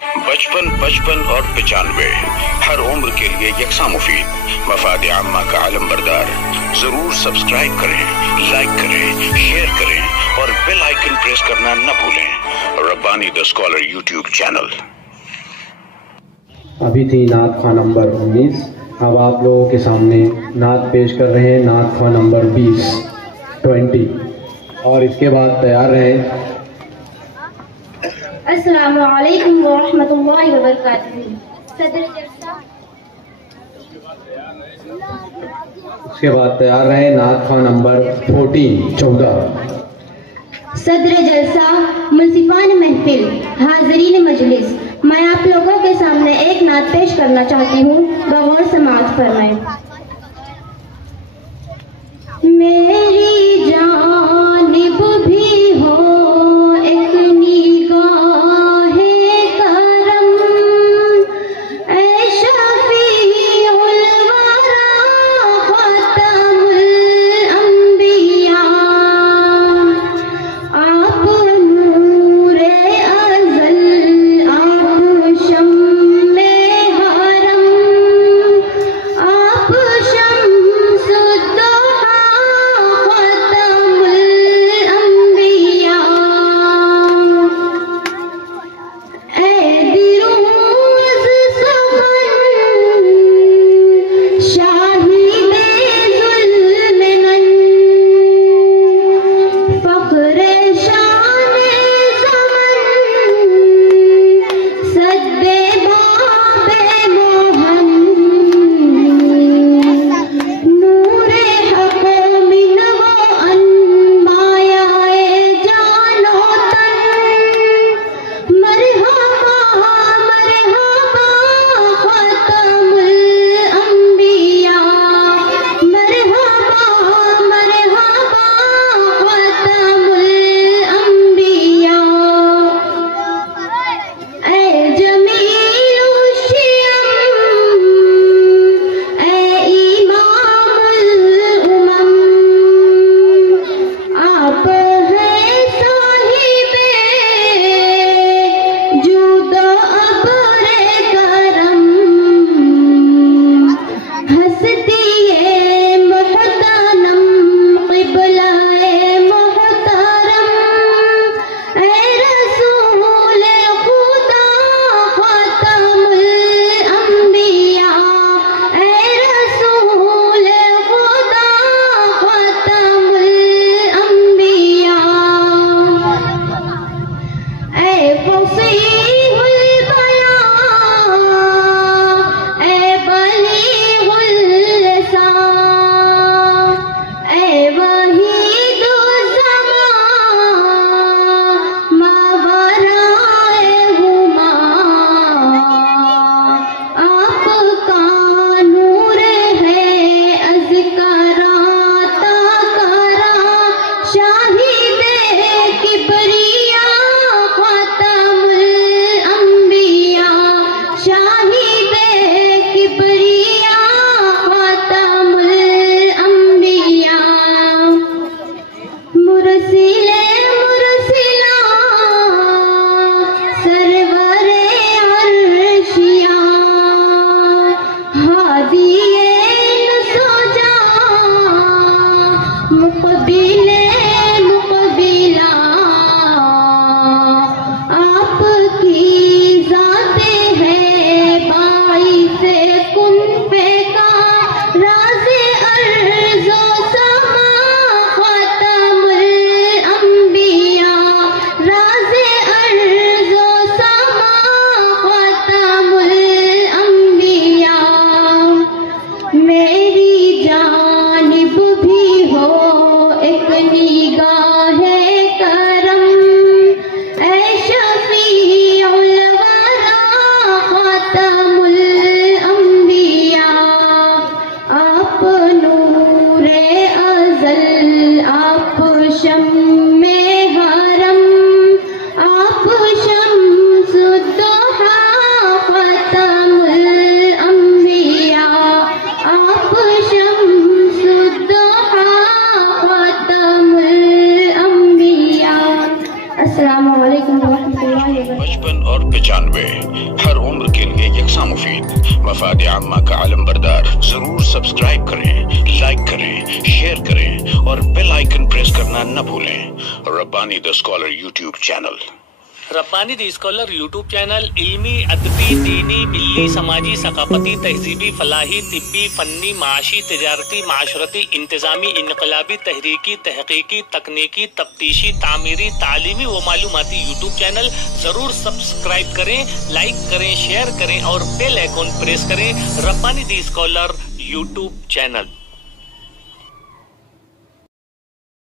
55 55 और 95 हर उम्र के लिए यकसा मुफीद, मफाद आम्मा का आलम बरदार। जरूर सब्सक्राइब करें, लाइक करें, शेयर करें और बेल आइकन प्रेस करना न भूलें। Rabbani the scholar YouTube channel. अभी थी नात ख़्वां नंबर 19। अब आप लोगों के सामने नात पेश कर रहे हैं नात ख़्वां नंबर 20 और इसके बाद तैयार रहें। अस्सलामु अलैकुम व रहमतुल्लाहि व बरकातुहू। उसके बाद तैयार रहे नात ख़्वां नंबर 14 सदर जलसा, मुंसिफान महफिल, हाज़रीन मजलिस, मैं आप लोगों के सामने एक नात पेश करना चाहती हूँ। गौर समाअत फरमाएं। मेरी जानिब भी हो एक निगाहे करम, ऐ शफ़ीउल वरा ख़ातमुल अंबिया। आप नूरे अज़ल, आप शम्मे हरम, आप हर उम्र के लिए यकसा मुफीद, मफाद आम्मा का आलम बरदार। जरूर सब्सक्राइब करें, लाइक करें, शेयर करें और बेल आइकन प्रेस करना न भूलें। Rabbani the scholar YouTube channel. Rabbani the scholar YouTube channel इल्मी, अदबी, दीनी, मिल्ली, समाजी, सकाफती, तहजीबी, फलाही, तिब्बी, फन्नी, माशी, तिजारती, माशरती, इंतजामी, इनकलाबी, तहरीकी, तहकीकी, तकनीकी, तफ्तीशी, तामीरी, तालीमी व मालूमाती यूट्यूब चैनल। जरूर सब्सक्राइब करें, लाइक करें, शेयर करें और बेल आइकन प्रेस करें। Rabbani the scholar YouTube channel.